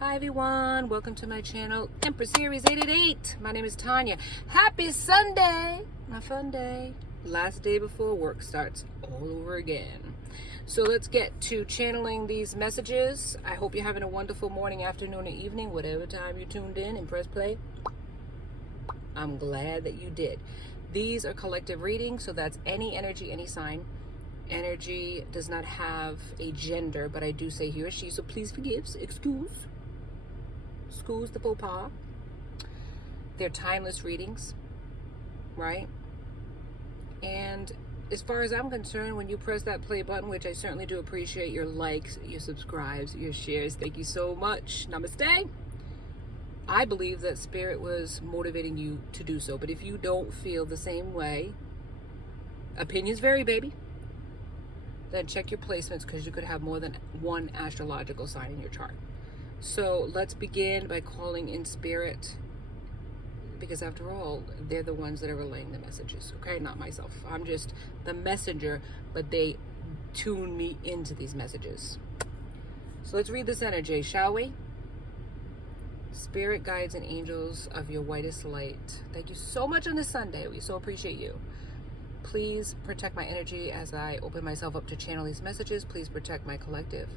Hi everyone, welcome to my channel, Empress Aries 888. My name is Tanya. Happy Sunday, my fun day. Last day before work starts all over again. So let's get to channeling these messages. I hope you're having a wonderful morning, afternoon, or evening, whatever time you tuned in and press play. I'm glad that you did. These are collective readings, so that's any energy, any sign. Energy does not have a gender, but I do say he or she, so please excuse the faux pas. They're timeless readings, right? And as far as I'm concerned, when you press that play button, which I certainly do appreciate your likes, your subscribes, your shares, thank you so much. Namaste. I believe that Spirit was motivating you to do so, but if you don't feel the same way, opinions vary, baby, then check your placements, because you could have more than one astrological sign in your chart. So let's begin by calling in Spirit, because after all, they're the ones that are relaying the messages, okay? Not myself. I'm just the messenger, but they tune me into these messages. So let's read this energy, shall we? Spirit, guides, and angels of your whitest light, thank you so much on this Sunday. We so appreciate you. Please protect my energy as I open myself up to channel these messages. Please protect my collective.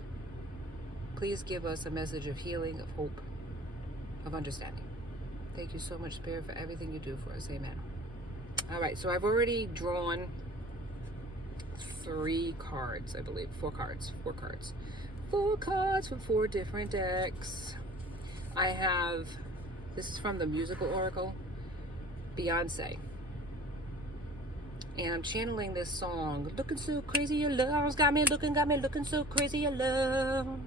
Please give us a message of healing, of hope, of understanding. Thank you so much, Spirit, for everything you do for us. Amen. All right, so I've already drawn 3 cards, I believe. 4 cards. 4 cards from 4 different decks. I have, this is from the musical oracle, Beyonce. And I'm channeling this song, looking so crazy, your love got me looking so crazy, your love.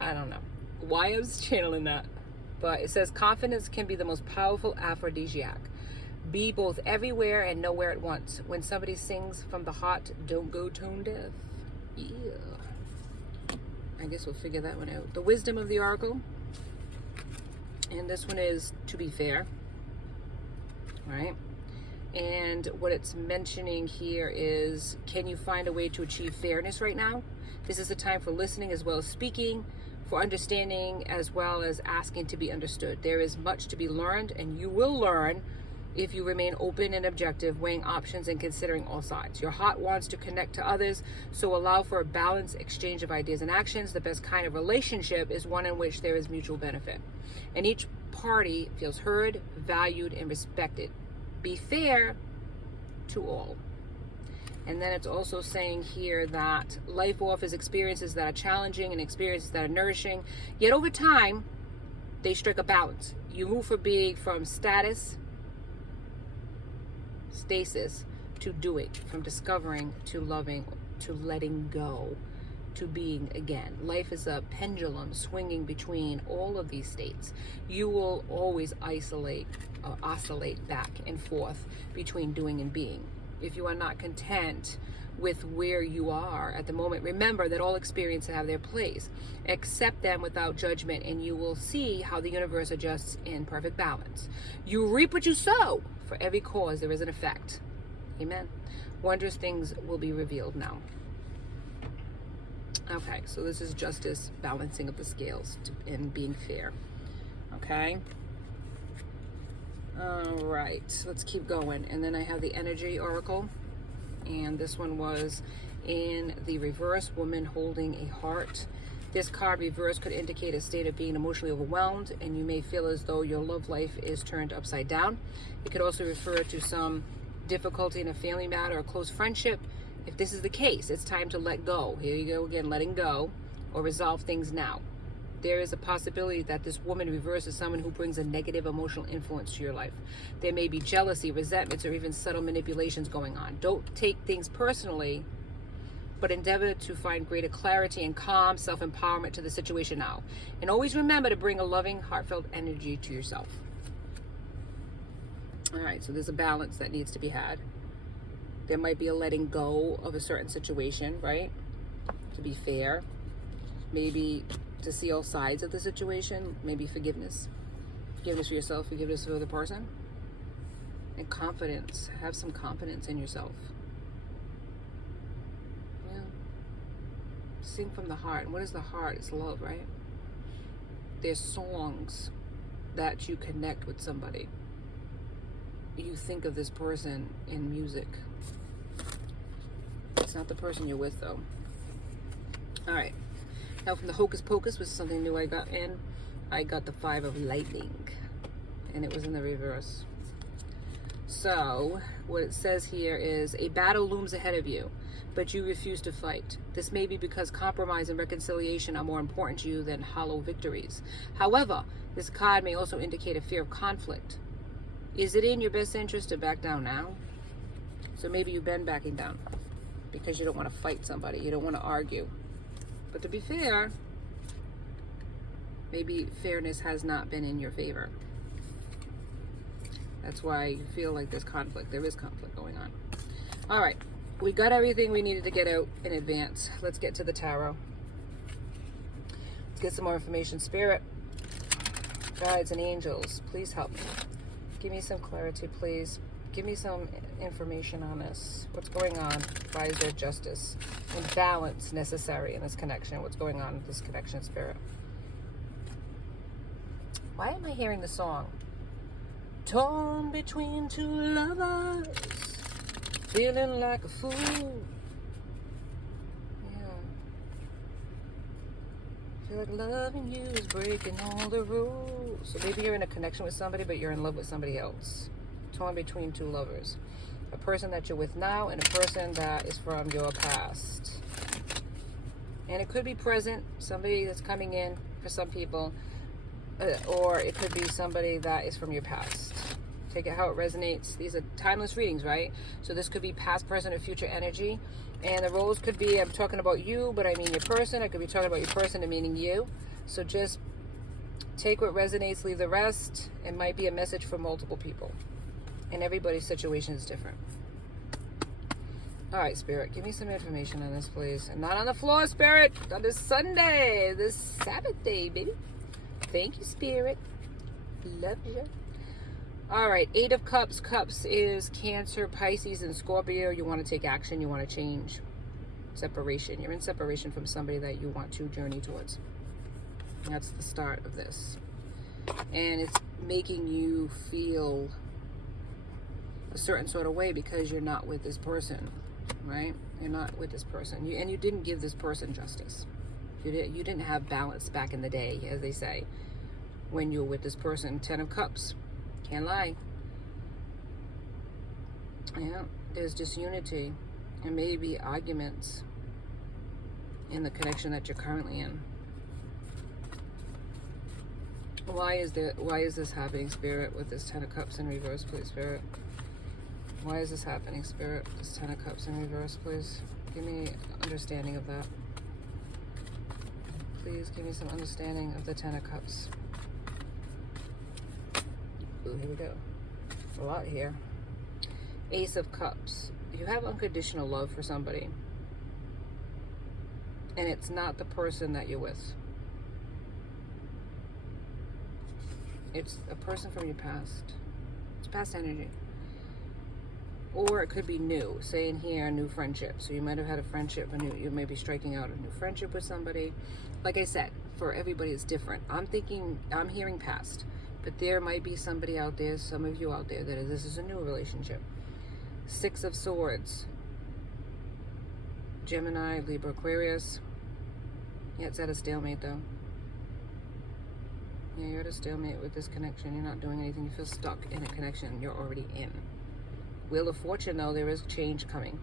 I don't know why I was channeling that, but it says confidence can be the most powerful aphrodisiac. Be both everywhere and nowhere at once. When somebody sings from the heart, don't go tone deaf. Yeah. I guess we'll figure that one out. The wisdom of the oracle. And this one is to be fair. Right? And what it's mentioning here is, can you find a way to achieve fairness right now? This is a time for listening as well as speaking, for understanding as well as asking to be understood. There is much to be learned, and you will learn if you remain open and objective, weighing options and considering all sides. Your heart wants to connect to others, so allow for a balanced exchange of ideas and actions. The best kind of relationship is one in which there is mutual benefit, and each party feels heard, valued, and respected. Be fair to all. And then it's also saying here that life offers experiences that are challenging and experiences that are nourishing. Yet over time, they strike a balance. You move from stasis to doing, from discovering to loving, to letting go, to being again. Life is a pendulum swinging between all of these states. You will always oscillate back and forth between doing and being. If you are not content with where you are at the moment, remember that all experiences have their place. Accept them without judgment, and you will see how the universe adjusts in perfect balance. You reap what you sow. For every cause, there is an effect. Amen. Wondrous things will be revealed now. Okay, so this is justice, balancing of the scales, and being fair. Okay. All right, let's keep going. And then I have the energy oracle, and this one was in the reverse, woman holding a heart. This card reverse could indicate a state of being emotionally overwhelmed, and you may feel as though your love life is turned upside down. It could also refer to some difficulty in a family matter or close friendship. If this is the case, it's time to let go. Here you go again, letting go, or resolve things now. There is a possibility that this woman reverse is someone who brings a negative emotional influence to your life. There may be jealousy, resentments, or even subtle manipulations going on. Don't take things personally, but endeavor to find greater clarity and calm self-empowerment to the situation now. And always remember to bring a loving, heartfelt energy to yourself. All right, so there's a balance that needs to be had. There might be a letting go of a certain situation, right? To be fair. Maybe to see all sides of the situation. Maybe forgiveness. Forgiveness for yourself, forgiveness for the other person. And confidence. Have some confidence in yourself. Yeah. Sing from the heart. And what is the heart? It's love, right? there's songs that you connect with somebody. You think of this person in music. It's not the person you're with, though. All right. Now from the Hocus Pocus was something new I got in. I got the 5 of Lightning, and it was in the reverse. So what it says here is, a battle looms ahead of you, but you refuse to fight. This may be because compromise and reconciliation are more important to you than hollow victories. However, this card may also indicate a fear of conflict. Is it in your best interest to back down now? So maybe you've been backing down because you don't want to fight somebody. You don't want to argue. But to be fair, maybe fairness has not been in your favor. That's why you feel like there's conflict. There is conflict going on. All right. We got everything we needed to get out in advance. Let's get to the tarot. Let's get some more information. Spirit, guides, and angels, please help me. Give me some clarity, please. Give me some information on this. What's going on? Why is there justice and balance necessary in this connection? What's going on with this connection, Spirit? Why am I hearing the song? Torn between two lovers, feeling like a fool. Yeah. Feel like loving you is breaking all the rules. So maybe you're in a connection with somebody, but you're in love with somebody else. Torn between two lovers. A person that you're with now and a person that is from your past. And it could be present, somebody that's coming in for some people, or it could be somebody that is from your past. Take it how it resonates. These are timeless readings, right? So this could be past, present, or future energy. And the roles could be, I'm talking about you, but I mean your person. I could be talking about your person and meaning you. So just take what resonates, leave the rest. It might be a message for multiple people. And everybody's situation is different. All right, Spirit, give me some information on this, please. And not on the floor, Spirit. On this Sunday, this Sabbath day, baby. Thank you, Spirit. Love you. All right, 8 of Cups. Cups is Cancer, Pisces, and Scorpio. You want to take action. You want to change. Separation. You're in separation from somebody that you want to journey towards. That's the start of this. And it's making you feel a certain sort of way because you're not with this person, right? You're not with this person. And you didn't give this person justice. You didn't have balance back in the day, as they say, when you were with this person. 10 of Cups. Can't lie. Yeah, there's disunity and maybe arguments in the connection that you're currently in. Why is this happening, Spirit, with this 10 of Cups in reverse, please, Spirit? Why is this happening, Spirit? This 10 of Cups in reverse, please. Give me understanding of that. Please give me some understanding of the 10 of Cups. Ooh, here we go. A lot here. Ace of Cups. You have unconditional love for somebody. And it's not the person that you're with. It's a person from your past. It's past energy. Or it could be new. Say in here, new friendship. So you might have had a friendship, you may be striking out a new friendship with somebody. Like I said, for everybody it's different. I'm hearing past. But there might be somebody out there, some of you out there, that this is a new relationship. 6 of Swords. Gemini, Libra, Aquarius. Yeah, it's at a stalemate though. Yeah, you're at a stalemate with this connection. You're not doing anything. You feel stuck in a connection you're already in. Wheel of Fortune, though, there is change coming.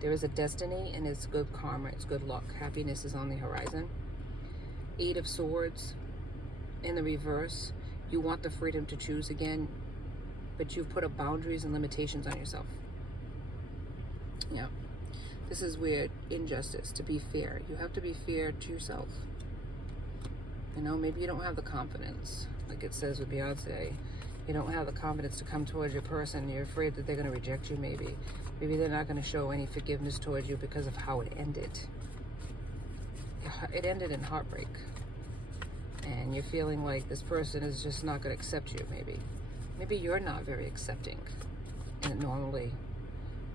There is a destiny, and it's good karma. It's good luck. Happiness is on the horizon. 8 of Swords in the reverse. You want the freedom to choose again, but you've put up boundaries and limitations on yourself. Yeah. This is weird. Injustice. To be fair. You have to be fair to yourself. You know, maybe you don't have the confidence. Like it says with Beyonce. You don't have the confidence to come towards your person. You're afraid that they're going to reject you, maybe. Maybe they're not going to show any forgiveness towards you because of how it ended. It ended in heartbreak. And you're feeling like this person is just not going to accept you, maybe. Maybe you're not very accepting. And normally,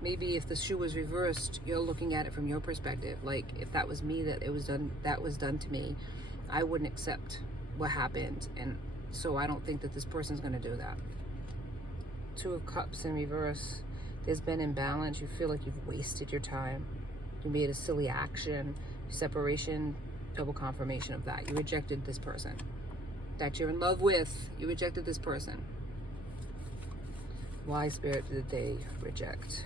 maybe if the shoe was reversed, you're looking at it from your perspective. Like, if that was me, that was done to me, I wouldn't accept what happened. And so I don't think that this person's going to do that. Two of Cups in reverse. There's been imbalance. You feel like you've wasted your time. You made a silly action. Separation, double confirmation of that. You rejected this person that you're in love with. You rejected this person. Why, Spirit, did they reject?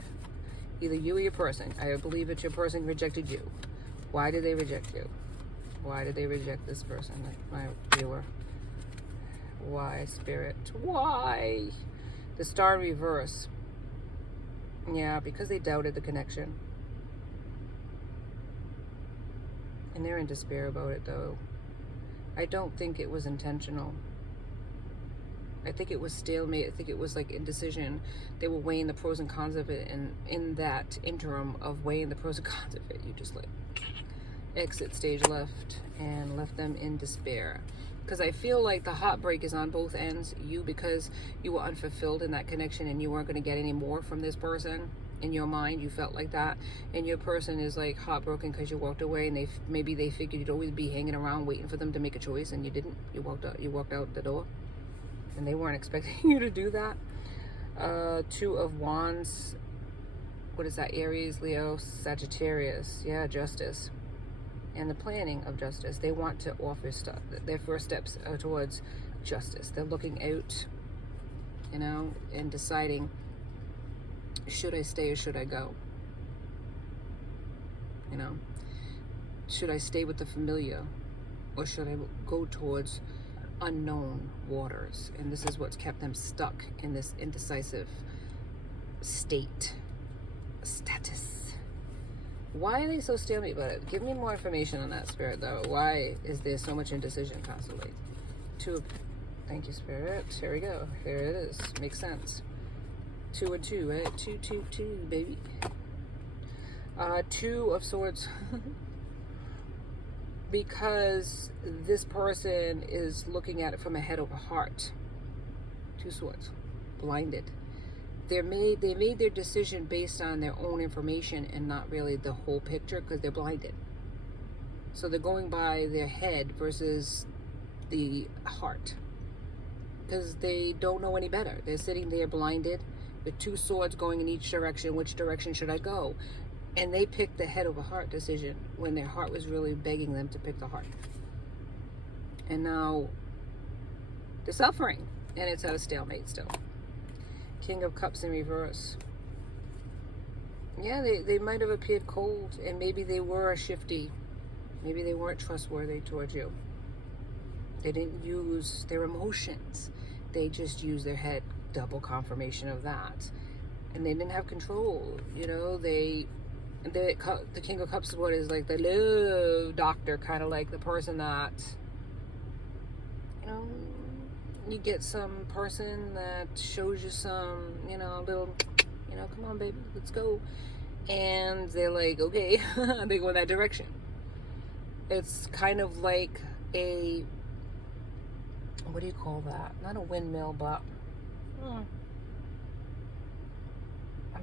Either you or your person. I believe that your person rejected you. Why did they reject you? Why did they reject this person? Like my viewer. Why, Spirit? Why? The Star in reverse. Yeah, because they doubted the connection. And they're in despair about it, though. I don't think it was intentional. I think it was stalemate. I think it was like indecision. They were weighing the pros and cons of it, and in that interim of weighing the pros and cons of it, you just like exit stage left and left them in despair. Because I feel like the heartbreak is on both ends. You, because you were unfulfilled in that connection and you weren't going to get any more from this person. In your mind, you felt like that. And your person is like heartbroken because you walked away, and maybe they figured you'd always be hanging around waiting for them to make a choice, and you didn't. You walked out the door. And they weren't expecting you to do that. Two of Wands. What is that? Aries, Leo, Sagittarius. Yeah, justice. And the planning of justice. They want to offer stuff. Their first steps are towards justice. They're looking out, you know, and deciding, should I stay or should I go? You know, should I stay with the familiar or should I go towards unknown waters? And this is what's kept them stuck in this indecisive status. Why are they so stalemate about it? Give me more information on that, Spirit, though. Why is there so much indecision constantly? Thank you, Spirit. Here we go. Here it is. Makes sense. 2 and 2, right? 2, 2, 2, baby. Two of Swords. Because this person is looking at it from a head over heart. 2 Swords. Blinded. They made their decision based on their own information and not really the whole picture, because they're blinded. So they're going by their head versus the heart, because they don't know any better. They're sitting there blinded with 2 swords going in each direction. Which direction should I go? And they picked the head over heart decision when their heart was really begging them to pick the heart. And now they're suffering, and it's at a stalemate still. King of Cups in reverse. Yeah, they might have appeared cold, and maybe they were shifty. Maybe they weren't trustworthy towards you. They didn't use their emotions. They just used their head. Double confirmation of that. And they didn't have control. You know, the King of Cups is what is like the love doctor, kind of like the person that, you know, you get some person that shows you some, you know, a little, you know, come on, baby, let's go. And they're like, okay, they go in that direction. It's kind of like a, what do you call that? Not a windmill, but I'm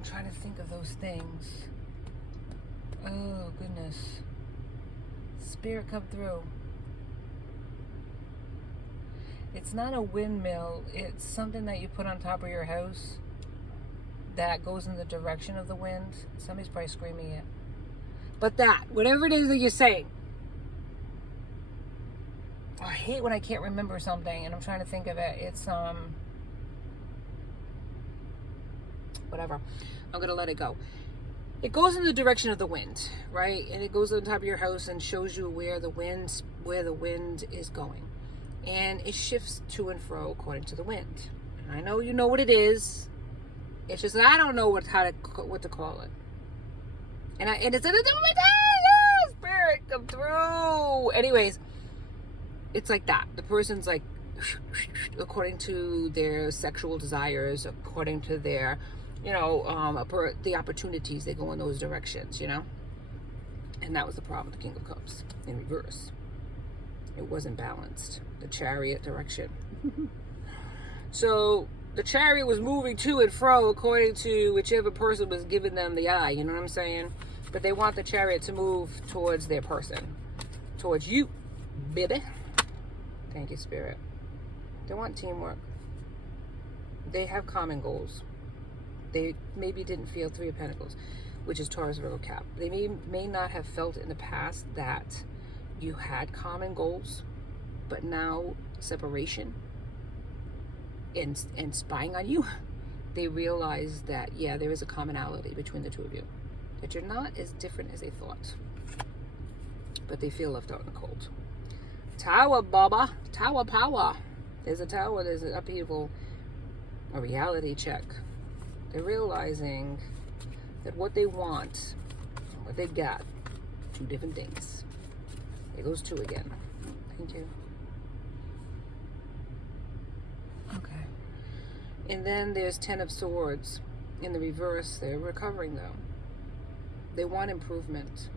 trying to think of those things. Oh, goodness. Spirit, come through. It's not a windmill. It's something that you put on top of your house that goes in the direction of the wind. Somebody's probably screaming it. But that, whatever it is that you're saying. I hate when I can't remember something and I'm trying to think of it. It's, whatever. I'm going to let it go. It goes in the direction of the wind, right? And it goes on top of your house and shows you where the wind is going. And it shifts to and fro according to the wind. And I know you know what it is. It's just that I don't know what to call it. And it's in the Spirit, come through. Anyways, it's like that. The person's like, according to their sexual desires, according to their, you know, the opportunities, they go in those directions, you know. And that was the problem with the King of Cups in reverse. It wasn't balanced. The Chariot direction. So the Chariot was moving to and fro according to whichever person was giving them the eye, you know what I'm saying? But they want the Chariot to move towards their person, towards you, baby. Thank you, Spirit. They want teamwork. They have common goals. They maybe didn't feel Three of Pentacles, which is Taurus, Virgo, Cap. They may not have felt in the past that you had common goals, but now separation and spying on you, they realize that, yeah, there is a commonality between the two of you, that you're not as different as they thought, but they feel left out in the cold. Tower, Baba. Tower power. There's a tower, there's an upheaval, a reality check. They're realizing that what they want, what they got, two different things. There goes two again. Thank you. Okay. And then there's Ten of Swords. In the reverse, they're recovering though. They want improvement.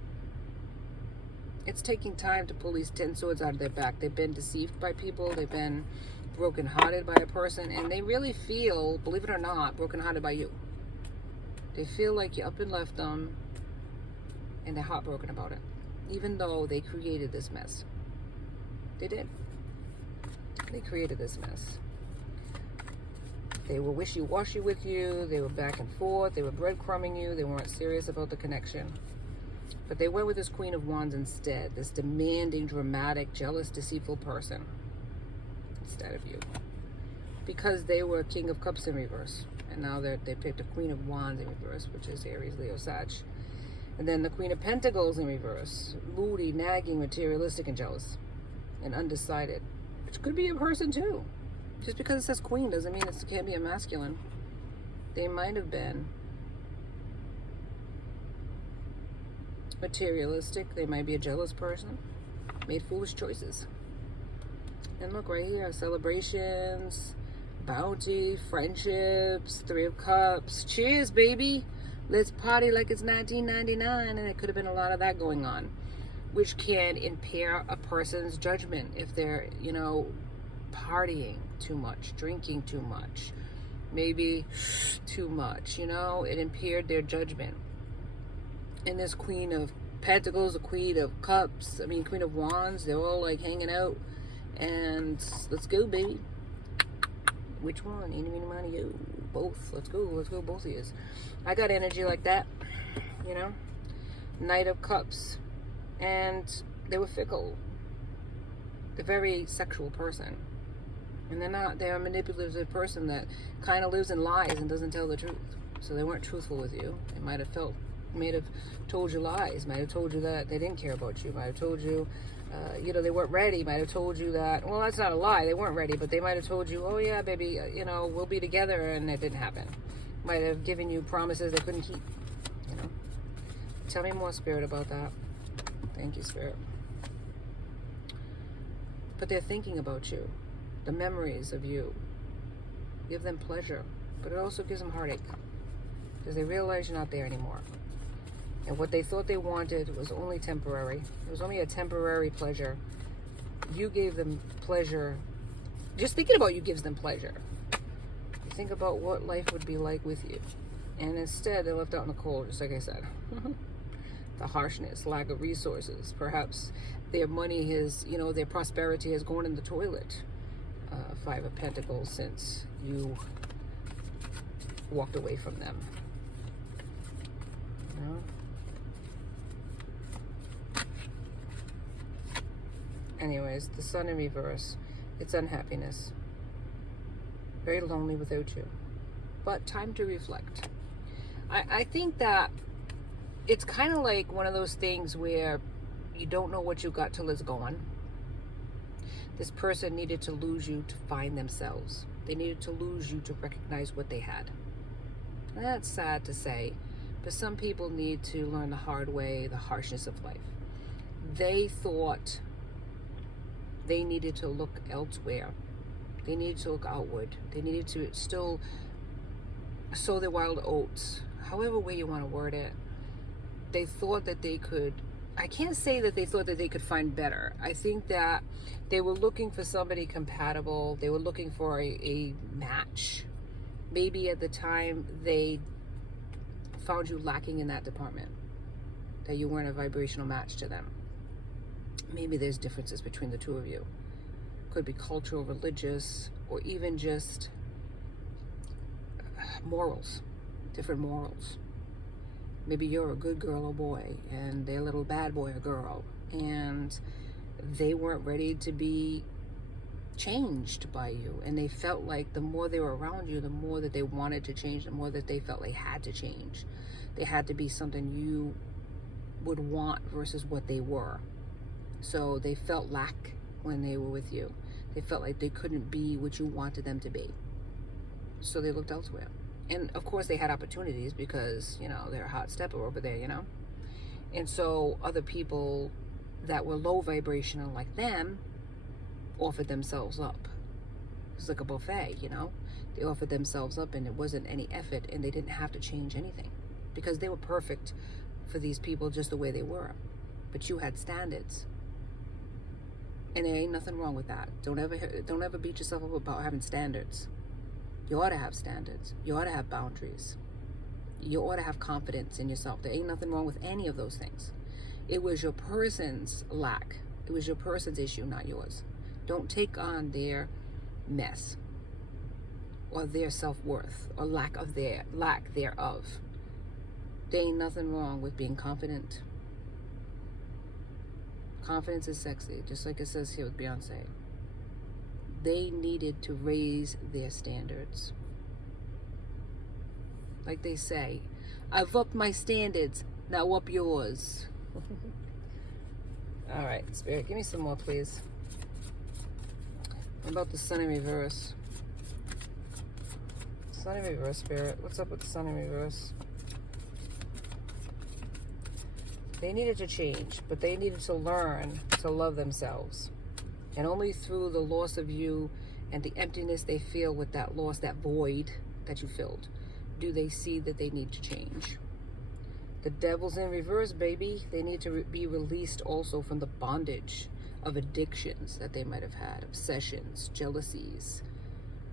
It's taking time to pull these 10 swords out of their back. They've been deceived by people. They've been brokenhearted by a person. And they really feel, believe it or not, brokenhearted by you. They feel like you up and left them. And they're heartbroken about it. Even though they created this mess. They did. They created this mess. They were wishy-washy with you. They were back and forth. They were breadcrumbing you. They weren't serious about the connection. But they went with this Queen of Wands instead. This demanding, dramatic, jealous, deceitful person. Instead of you. Because they were King of Cups in reverse. And now they picked a Queen of Wands in reverse, which is Aries, Leo, Sag. And then the Queen of Pentacles in reverse. Moody, nagging, materialistic, and jealous. And undecided. Which could be a person too. Just because it says Queen doesn't mean it can't be a masculine. They might have been materialistic. They might be a jealous person. Made foolish choices. And look right here. Celebrations. Bounty. Friendships. Three of Cups. Cheers, baby. Let's party like it's 1999. And it could have been a lot of that going on. Which can impair a person's judgment. If they're, you know, partying too much. Drinking too much. Maybe too much. You know, it impaired their judgment. And this Queen of Pentacles, the Queen of Cups, Queen of Wands, they're all like hanging out. And let's go, baby. Which one? Any, meeny, miny, you. Both. Let's go, both of you. I got energy like that, you know. Knight of Cups. And they were fickle. They're a very sexual person. And they're a manipulative person that kind of lives in lies and doesn't tell the truth. So they weren't truthful with you. They might have told you lies, might have told you that they didn't care about you, might have told you, they weren't ready, might have told you that, well, that's not a lie, they weren't ready, but they might have told you, oh yeah, baby, we'll be together, and it didn't happen. Might have given you promises they couldn't keep, Tell me more, Spirit, about that. Thank you, Spirit. But they're thinking about you, the memories of you. Give them pleasure, but it also gives them heartache, because they realize you're not there anymore. And what they thought they wanted was only temporary. It was only a temporary pleasure. You gave them pleasure. Just thinking about you gives them pleasure. You think about what life would be like with you. And instead, they're left out in the cold, just like I said. The harshness, lack of resources. Perhaps their money their prosperity has gone in the toilet. Five of Pentacles since you walked away from them. Anyways, the Sun in reverse. It's unhappiness. Very lonely without you. But time to reflect. I think that it's kind of like one of those things where you don't know what you got till it's gone. This person needed to lose you to find themselves. They needed to lose you to recognize what they had. And that's sad to say, but some people need to learn the hard way, the harshness of life. They thought they needed to look elsewhere. They needed to look outward. They needed to still sow their wild oats, however way you want to word it. They thought that they could, I can't say that they thought that they could find better. I think that they were looking for somebody compatible. They were looking for a match. Maybe at the time they found you lacking in that department, that you weren't a vibrational match to them. Maybe there's differences between the two of you. Could be cultural, religious, or even just morals, different morals. Maybe you're a good girl or boy and they're a little bad boy or girl, and they weren't ready to be changed by you, and they felt like the more they were around you, the more that they wanted to change, the more that they felt they had to change. They had to be something you would want versus what they were. So they felt lack when they were with you. They felt like they couldn't be what you wanted them to be. So they looked elsewhere. And of course they had opportunities because, you know, they're a hot stepper over there, you know. And so other people that were low vibrational like them offered themselves up. It was like a buffet, you know. They offered themselves up, and it wasn't any effort, and they didn't have to change anything because they were perfect for these people just the way they were. But you had standards. And there ain't nothing wrong with that. Don't ever beat yourself up about having standards. You ought to have standards. You ought to have boundaries. You ought to have confidence in yourself. There ain't nothing wrong with any of those things. It was your person's lack. It was your person's issue, not yours. Don't take on their mess or their self-worth or lack thereof. There ain't nothing wrong with being confident. Confidence is sexy, just like it says here with Beyonce. They needed to raise their standards. Like they say, I've upped my standards, now up yours. All right, Spirit, give me some more, please. What about the Sun in reverse? Sun in reverse, Spirit. What's up with the Sun in reverse? They needed to change, but they needed to learn to love themselves. And only through the loss of you and the emptiness they feel with that loss, that void that you filled, do they see that they need to change. The Devil's in reverse, baby. They need to be released also from the bondage of addictions that they might have had, obsessions, jealousies,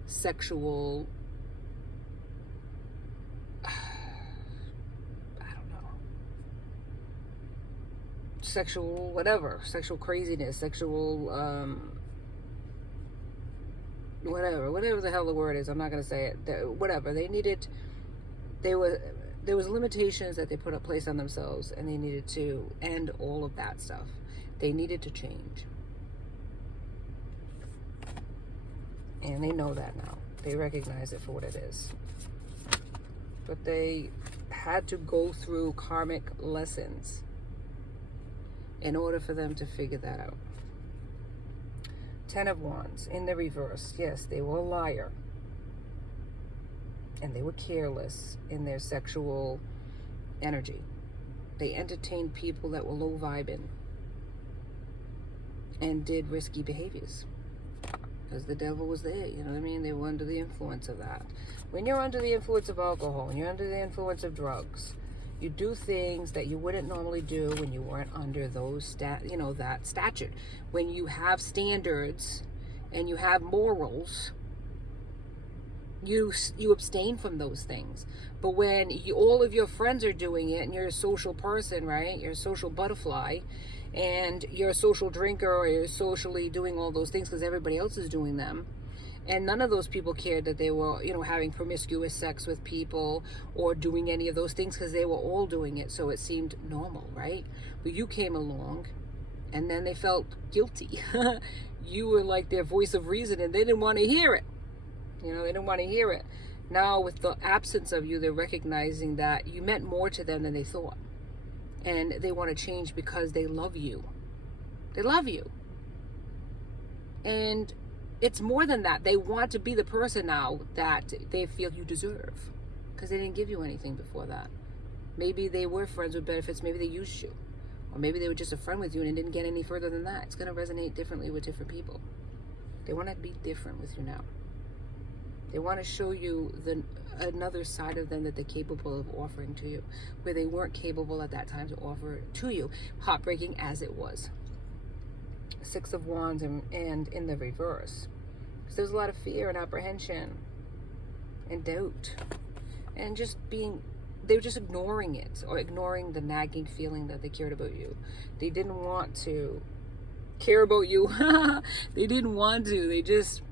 sexual, sexual whatever, sexual craziness, sexual whatever the hell the word is. I'm not going to say it. Whatever. There was limitations that they placed on themselves, and they needed to end all of that stuff. They needed to change. And they know that now. They recognize it for what it is. But they had to go through karmic lessons in order for them to figure that out. 10 of Wands in the reverse. Yes, they were a liar. And they were careless in their sexual energy. They entertained people that were low vibing and did risky behaviors. Because the devil was there, you know what I mean? They were under the influence of that. When you're under the influence of alcohol, when you're under the influence of drugs, you do things that you wouldn't normally do when you weren't under those that statute. When you have standards and you have morals, you abstain from those things. But when all of your friends are doing it, and you're a social person, right? You're a social butterfly, and you're a social drinker, or you're socially doing all those things because everybody else is doing them. And none of those people cared that they were, having promiscuous sex with people or doing any of those things because they were all doing it. So it seemed normal, right? But you came along and then they felt guilty. You were like their voice of reason, and they didn't want to hear it. They didn't want to hear it. Now with the absence of you, they're recognizing that you meant more to them than they thought. And they want to change because they love you. They love you. And it's more than that. They want to be the person now that they feel you deserve, because they didn't give you anything before that. Maybe they were friends with benefits. Maybe they used you. Or maybe they were just a friend with you and it didn't get any further than that. It's going to resonate differently with different people. They want to be different with you now. They want to show you another side of them that they're capable of offering to you, where they weren't capable at that time to offer to you, heartbreaking as it was. 6 of Wands and in the reverse. So there's a lot of fear and apprehension and doubt, and they were just ignoring it, or ignoring the nagging feeling that they cared about you. They didn't want to care about you. They didn't want to. They just,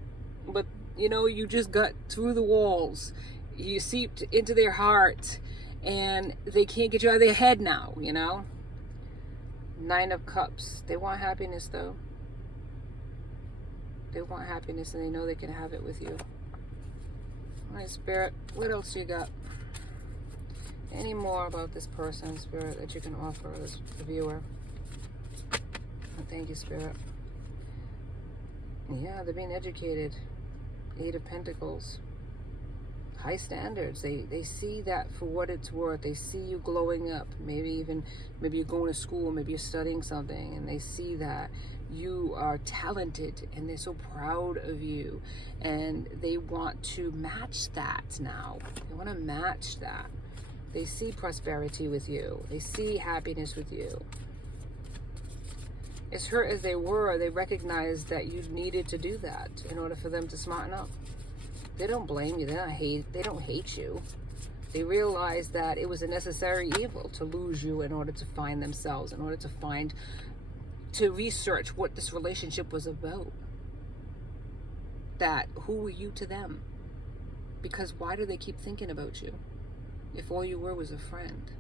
but you know, you just got through the walls. You seeped into their heart, and they can't get you out of their head now, you know. 9 of Cups. They want happiness, though. They want happiness, and they know they can have it with you. All right, Spirit, what else you got? Any more about this person, Spirit, that you can offer this viewer? Thank you, Spirit. Yeah, they're being educated. 8 of Pentacles. High standards. They see that for what it's worth. They see you glowing up. Maybe you're going to school, maybe you're studying something, and they see that you are talented, and they're so proud of you, and they want to match that now. They want to match that. They see prosperity with you. They see happiness with you. As hurt as they were, they recognized that you needed to do that in order for them to smarten up. They don't blame you. They don't hate you. They realize that it was a necessary evil to lose you in order to find themselves, in order to research what this relationship was about. That who were you to them? Because why do they keep thinking about you if all you were was a friend?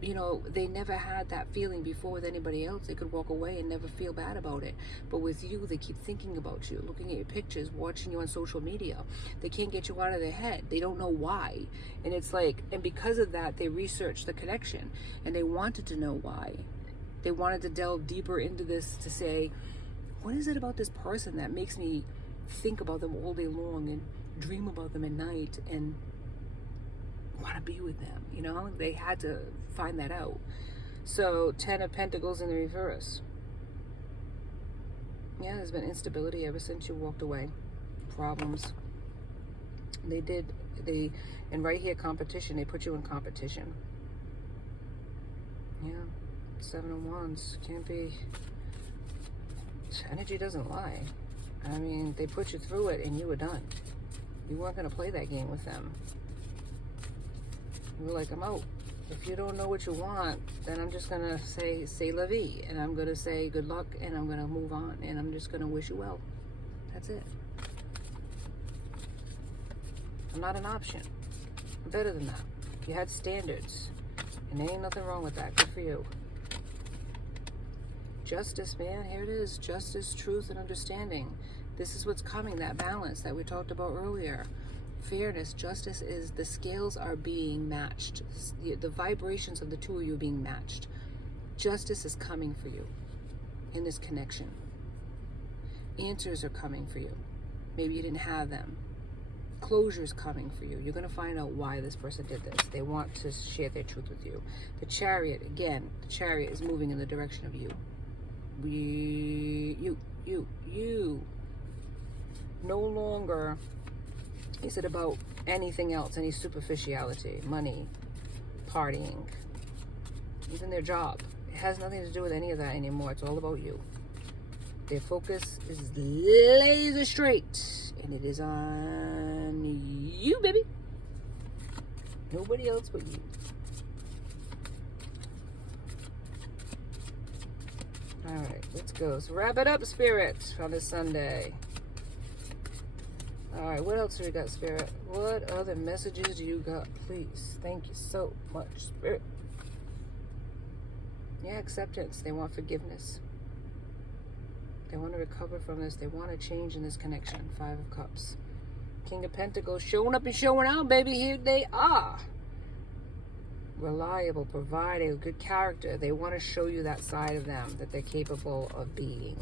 You know, they never had that feeling before with anybody else. They could walk away and never feel bad about it. But with you, they keep thinking about you, looking at your pictures, watching you on social media. They can't get you out of their head. They don't know why. And it's like, and because of that, they researched the connection, and they wanted to know why. They wanted to delve deeper into this to say, what is it about this person that makes me think about them all day long and dream about them at night and want to be with them? You know, they had to find that out. So 10 of Pentacles in the reverse. Yeah, there's been instability ever since you walked away. Problems. And right here, competition. They put you in competition. Yeah. 7 of Wands. Can't be. Energy doesn't lie. I mean, they put you through it and you were done. You weren't going to play that game with them. You were like, I'm out. If you don't know what you want, then I'm just going to say, c'est la vie. And I'm going to say good luck, and I'm going to move on. And I'm just going to wish you well. That's it. I'm not an option. I'm better than that. You had standards. And there ain't nothing wrong with that. Good for you. Justice, man. Here it is. Justice, truth, and understanding. This is what's coming. That balance that we talked about earlier. Fairness, justice is the scales are being matched. The vibrations of the two of you are being matched. Justice is coming for you in this connection. Answers are coming for you. Maybe you didn't have them. Closure is coming for you. You're going to find out why this person did this. They want to share their truth with you. The Chariot, again, the Chariot is moving in the direction of you. You. No longer is it about anything else, any superficiality, money, partying, even their job. It has nothing to do with any of that anymore. It's all about you. Their focus is laser straight, and it is on you, baby. Nobody else but you. All right, let's go. So wrap it up, Spirit, on this Sunday. All right, what else do we got, Spirit? What other messages do you got, please? Thank you so much, Spirit. Yeah, acceptance. They want forgiveness. They want to recover from this. They want to change in this connection. 5 of Cups. King of Pentacles showing up and showing out, baby. Here they are. Reliable, providing, good character. They want to show you that side of them that they're capable of being.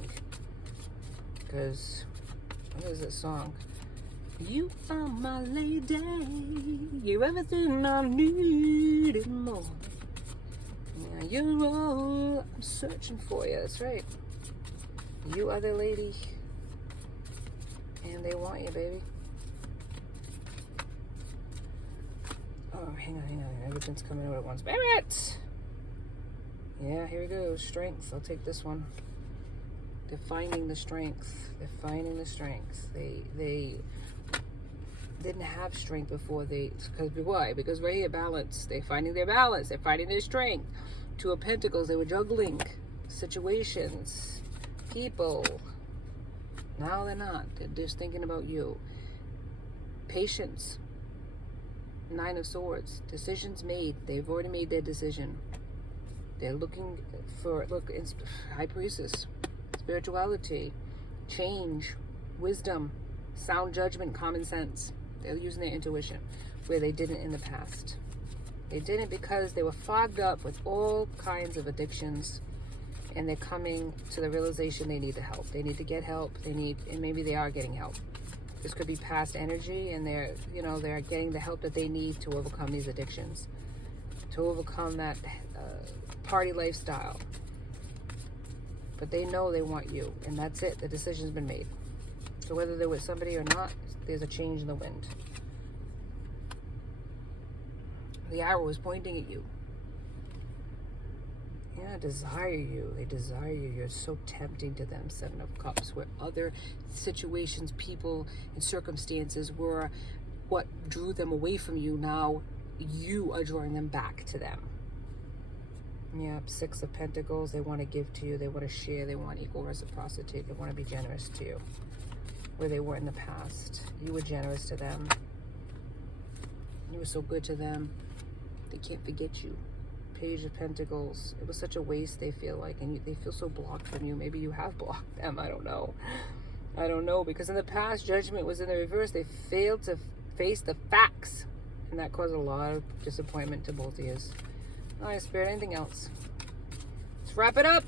Because, what is this song? You are my lady, you're everything I need and more. Yeah, you're all I'm searching for you, that's right. You are the lady, and they want you, baby. Oh, hang on, everything's coming out at once. Spirit! Yeah, here we go, strength, I'll take this one. They're finding the strength, They didn't have strength before why? Because right here, balance. They're finding their balance. They're finding their strength. 2 of Pentacles, they were juggling situations. people. Now they're not. They're just thinking about you. Patience. 9 of Swords. Decisions made. They've already made their decision. They're looking for, High Priestess. Spirituality. Change. Wisdom. Sound judgment. Common sense. They're using their intuition where they didn't in the past. They didn't because they were fogged up with all kinds of addictions, and they're coming to the realization they need the help. They need to get help. And maybe they are getting help. This could be past energy, and they're getting the help that they need to overcome these addictions, to overcome that party lifestyle. But they know they want you, and that's it. The decision's been made. So whether they're with somebody or not, there's a change in the wind. The arrow is pointing at you. Yeah, desire you. They desire you. You're so tempting to them. 7 of Cups, where other situations, people, and circumstances were what drew them away from you. Now you are drawing them back to them. Yep, 6 of Pentacles. They want to give to you. They want to share. They want equal reciprocity. They want to be generous to you. Where they were in the past. You were generous to them. You were so good to them. They can't forget you. Page of Pentacles. It was such a waste, they feel like, and they feel so blocked from you. Maybe you have blocked them. I don't know. I don't know, because in the past, judgment was in the reverse. They failed to face the facts, and that caused a lot of disappointment to both of you. All right, Spirit, anything else? Let's wrap it up.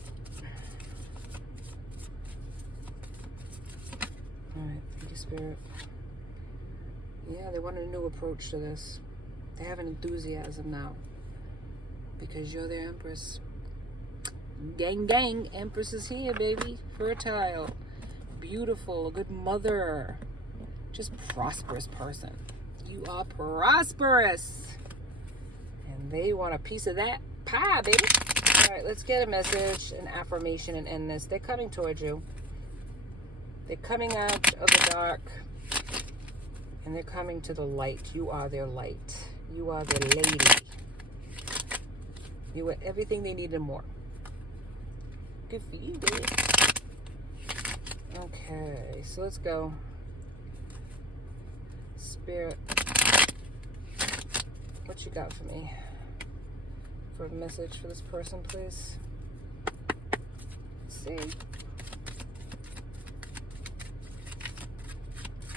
All right, thank you, Spirit. Yeah, they want a new approach to this. They have an enthusiasm now because you're their Empress. Gang, gang. Empress is here, baby. Fertile. Beautiful. A good mother. Just prosperous person. You are prosperous. And they want a piece of that pie, baby. All right, let's get a message, an affirmation, and end this. They're coming towards you. They're coming out of the dark. And they're coming to the light. You are their light. You are their lady. You are everything they need and more. Good for you, baby. Okay, so let's go. Spirit, what you got for me? For a message for this person, please. Let's see.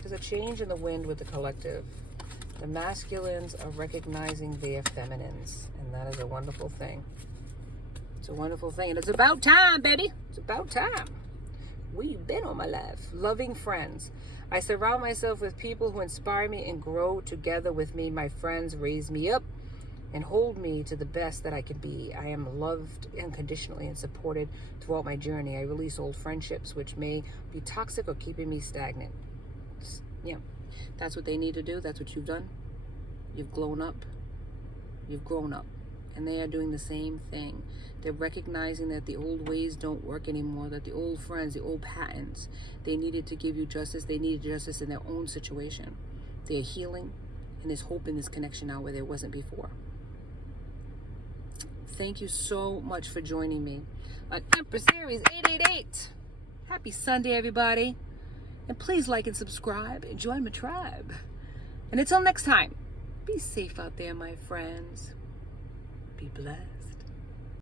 There's a change in the wind with the collective. The masculines are recognizing their feminines, and that is a wonderful thing. It's a wonderful thing, and it's about time, baby. It's about time. Where you been all my life? Loving friends. I surround myself with people who inspire me and grow together with me. My friends raise me up and hold me to the best that I can be. I am loved unconditionally and supported throughout my journey. I release old friendships which may be toxic or keeping me stagnant. Yeah, that's what they need to do. That's what you've done. You've grown up. You've grown up. And they are doing the same thing. They're recognizing that the old ways don't work anymore, that the old friends, the old patterns, they needed to give you justice. They needed justice in their own situation. They're healing, and there's hope in this connection now where there wasn't before. Thank you so much for joining me on Empress Aries 888. Happy Sunday, everybody. And please like and subscribe and join my tribe. And until next time, be safe out there, my friends. Be blessed.